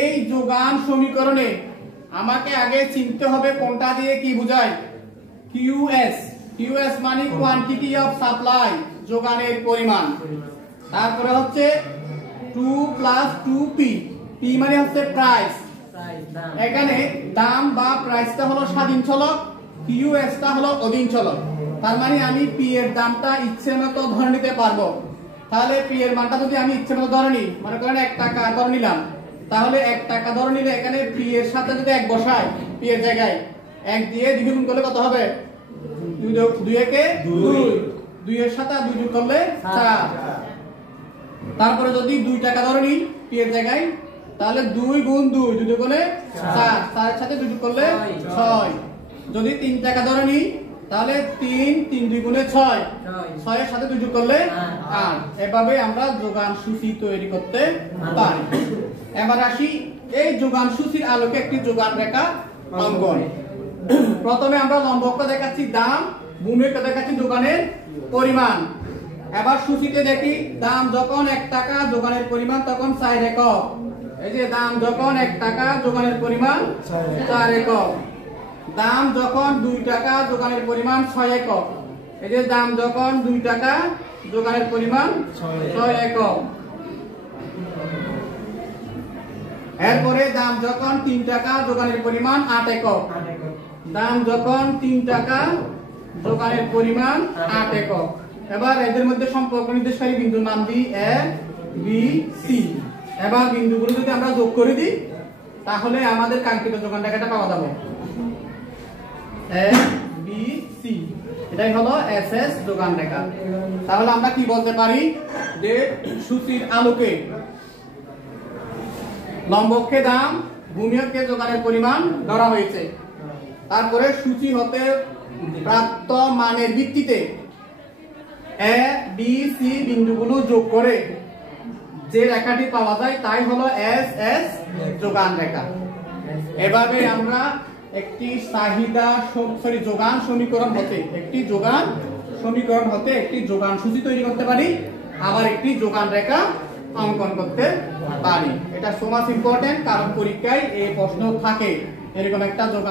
এই যোগান সমীকরণে আমাকে আগে চিনতে হবে কোনটা দিয়ে কি বোঝায়। কিউএস, কিউএস মানে কোয়ান্টিটি অফ সাপ্লাই, যোগানের পরিমাণ। তারপরে হচ্ছে 2 + 2p, p মানে হচ্ছে প্রাইস। এখানে দাম বা প্রাইসটা হলো স্বাধীন চলক, কিউএসটা হলো অধীন চলক। তার মানে আমি p এর দামটা ইচ্ছে মতো ধরে নিতে পারবো। তাহলে p এর মানটা যদি আমি ইচ্ছে মতো ধরে নিই, মনে করেন 1 টাকা ধরে নিলাম, তাহলে 1 টাকা ধরে নিলে এখানে p এর সাথে যদি 1 বসাই, p এর জায়গায় 1 দিয়ে 2 গুণ করলে কত হবে? 2 একে 2, 2 এর সাথে 2 যোগ করলে 4। তারপরে যদি 2 টাকা ধরে নিই p এর জায়গায়, তাহলে 2 গুণ 2, 2 গুণে 4, 4 এর সাথে 2 যোগ করলে 6। যদি 3 টাকা ধরে নিই, তাহলে 3, 3 2 গুণে 6, 6 এর সাথে 2 যোগ করলে 8। এভাবে আমরা যোগান সূচি তৈরি করতে পারি। এবার আসি এই যোগান সূচির আলোকে একটি যোগান রেখা অঙ্কন। প্রথমে আমরা লম্ব অক্ষ দেখাচ্ছি দাম, ভূমি অক্ষ দেখাচ্ছি যোগানের পরিমাণ। এবার সূচিতে দেখি দাম যখন 1 টাকা, যোগানের পরিমাণ তখন 4 একক। এই যে দাম যখন 1 টাকা, যোগানের পরিমাণ 4 একক। দাম যখন 2 টাকা, যোগানের পরিমাণ 6 একক। এই যে দাম যখন 2 টাকা, যোগানের পরিমাণ 6 একক। এরপরে দাম যখন 3 টাকা, যোগানের পরিমাণ 8 একক। দাম যখন 3 টাকা, যোগানের পরিমাণ 8 একক। এবার এদের মধ্যে সম্পর্ক নির্দেশকারী বিন্দুর নাম দিই a b c। এবার বিন্দুগুলো যদি আমরা যোগ করে দিই, তাহলে আমাদের কাঙ্ক্ষিত যোগান রেখাটা পাওয়া যাবে। a b c, এটাই হলো SS যোগান রেখা। তাহলে আমরা কি বলতে পারি যে সূচির আলোকে লম্ব অক্ষে দাম, ভূমি অক্ষে যোগানের পরিমাণ ধরা হয়েছে। তারপরে সূচি হতে প্রাপ্ত মানের ভিত্তিতে a b c বিন্দুগুলো যোগ করে যে রেখাটি পাওয়া যায় তাই হলো SS যোগান রেখা। এভাবে আমরা একটি যোগান সমীকরণ হতে একটি যোগান সূচি তৈরি করতে পারি, আবার একটি যোগান রেখা অঙ্কন করতে পারি। এটা সো মাচ ইম্পর্টেন্ট, কারণ পরীক্ষায় এই প্রশ্ন থাকে এরকম একটা যোগান।